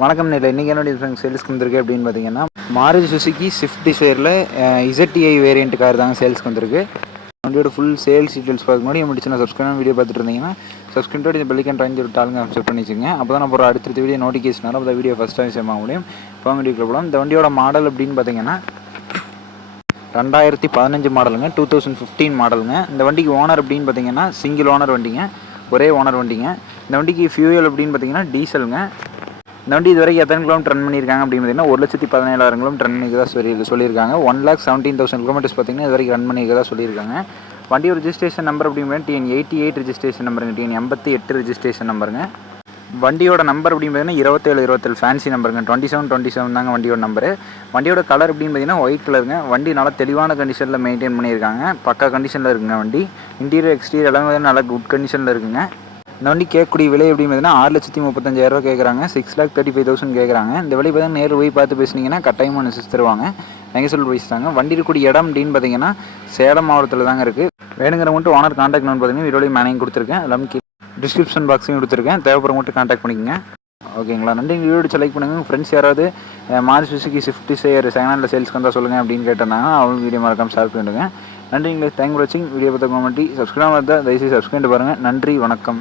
வணக்கம் நேரில் இன்றைக்கி என்னுடைய சேல்ஸ்க்கு வந்திருக்கு அப்படின்னு பார்த்தீங்கன்னா மாருதி சுசுகி ஸ்விஃப்ட் டிசைரில் ZTI வேரியண்ட் கார் தாங்க சேல்ஸ்க்கு வந்திருக்கு. வண்டியோட ஃபுல் சேல்ஸ் டீட்டெயில்ஸ் பார்க்க முன்னாடி நம்ம சின்ன சப்ஸ்கிரைப் வீடியோ பார்த்துட்டு இருந்தீங்கன்னா சப்ஸ்கிரைப் இந்த பெல்லைக்கன் ட்ரைன் சொல்லிட்டு ஆளுங்க அப்செட் பண்ணி வச்சுங்க. அப்போ தான் நம்ம ஒரு அடுத்த வீடியோ நோட்டிஃபிகேஷன் வரும். அந்த வீடியோ ஃபஸ்ட்டாக விஷயம் ஆக முடியும். இப்போ வீடியோக்குள்ள போகலாம். இந்த வண்டியோட மாடல் அப்படின்னு பார்த்தீங்கன்னா 2015 மாடலுங்க, 2015 மாடலுங்க. இந்த வண்டிக்கு ஓனர் அப்படின்னு பார்த்தீங்கன்னா சிங்கிள் ஓனர் வண்டிங்க, ஒரே ஓனர் வண்டிங்க. இந்த வண்டிக்கு ஃபியூயல் அப்படின்னு பார்த்தீங்கன்னா டீசலுங்க. இந்த வண்டி இது வரைக்கும் எத்தனை கிலோமீட்டர் ரன் பண்ணியிருக்காங்க அப்படின்னு பார்த்தீங்கன்னா 1,17,000 கிலோமீட்டர் ரன் பண்ணிக்கிறதா சொல்லியிருக்காங்க. 1,17,000 கிலோமீட்டர்ஸ் பார்த்தீங்கன்னா இது வரைக்கும் ரன் பண்ணிக்கிறதா சொல்லியிருக்காங்க. வண்டியோட ரிஜிஸ்ட்ரேஷன் நம்பர் அப்படின்னு TN88 ரிஜிஸ்ட்ரேஷன் நம்பருங்க, TN88 ரிஜிஸ்ட்ரேஷன் நம்பருங்க. வண்டியோட நம்பர் அப்படின்னு பார்த்தீங்கன்னா 27 ஃபேன்சி நம்பருங்க, 27 தாங்க வண்டியோட நம்பரு. வண்டியோட கலர் அப்படின்னு பார்த்தீங்கன்னா ஒயிட் கலருங்க. வண்டி நல்லா தெளிவான கண்டிஷனில் மெயின்டைன் பண்ணியிருக்காங்க, பக்கா கண்டிஷனில் இருக்குங்க. வண்டி இன்டீரியர் எக்ஸ்டீரியர் எல்லாமே நல்லா குட் கண்டிஷனில் இருக்குங்க. இந்த வண்டி கேட்கக்கூடிய விலை எப்படி பார்த்தீங்கன்னா 6,35,000 கேட்குறாங்க, 6,35,000 கேட்குறாங்க. இந்த விலை பார்த்தீங்கன்னா நேரில் போய் பார்த்து பேசுனீங்கன்னா கட்டாயமாக அனுசரிச்சு தருவாங்க. நெகோசியபிள் ப்ரைஸ் தாங்க. வண்டி இருக்கக்கூடிய இடம் அப்படின்னு பார்த்தீங்கன்னா சேலம் மாவட்டத்தில் தாங்க இருக்குது. வேணுங்கிற மட்டும் ஓனர் கான்டாக்ட் நம்பர் பார்த்தீங்கன்னா வீடியோலையும் மேனையும் கொடுத்துருக்கேன், எல்லாமே டிஸ்கிரிப்ஷன் பாக்ஸையும் கொடுத்துருக்கேன். தேவைப்படுற மட்டும் கான்டாக்ட் பண்ணிக்கோங்க. ஓகேங்களா? நன்றி. வீடியோ செலக்ட் பண்ணுங்கள். உங்கள் ஃப்ரெண்ட்ஸ் யாராவது Maruti Suzuki Swift Dzire second சேல்ஸ்க்கு வந்தால் சொல்லுங்கள் அப்படின்னு கேட்டிருந்தாங்க. அவங்களுக்கு வீடியோ மறக்காம ஷேர் பண்ணிவிடுங்க. நன்றி. தேங்க்யூ ஃபார் வாட்சிங். வீடியோ பார்த்து கமெண்ட்டி சப்ஸ்கிரைப் பண்ணால் தயவுசெய்து சப்ஸ்கிரைப் பாருங்கள். நன்றி, வணக்கம்.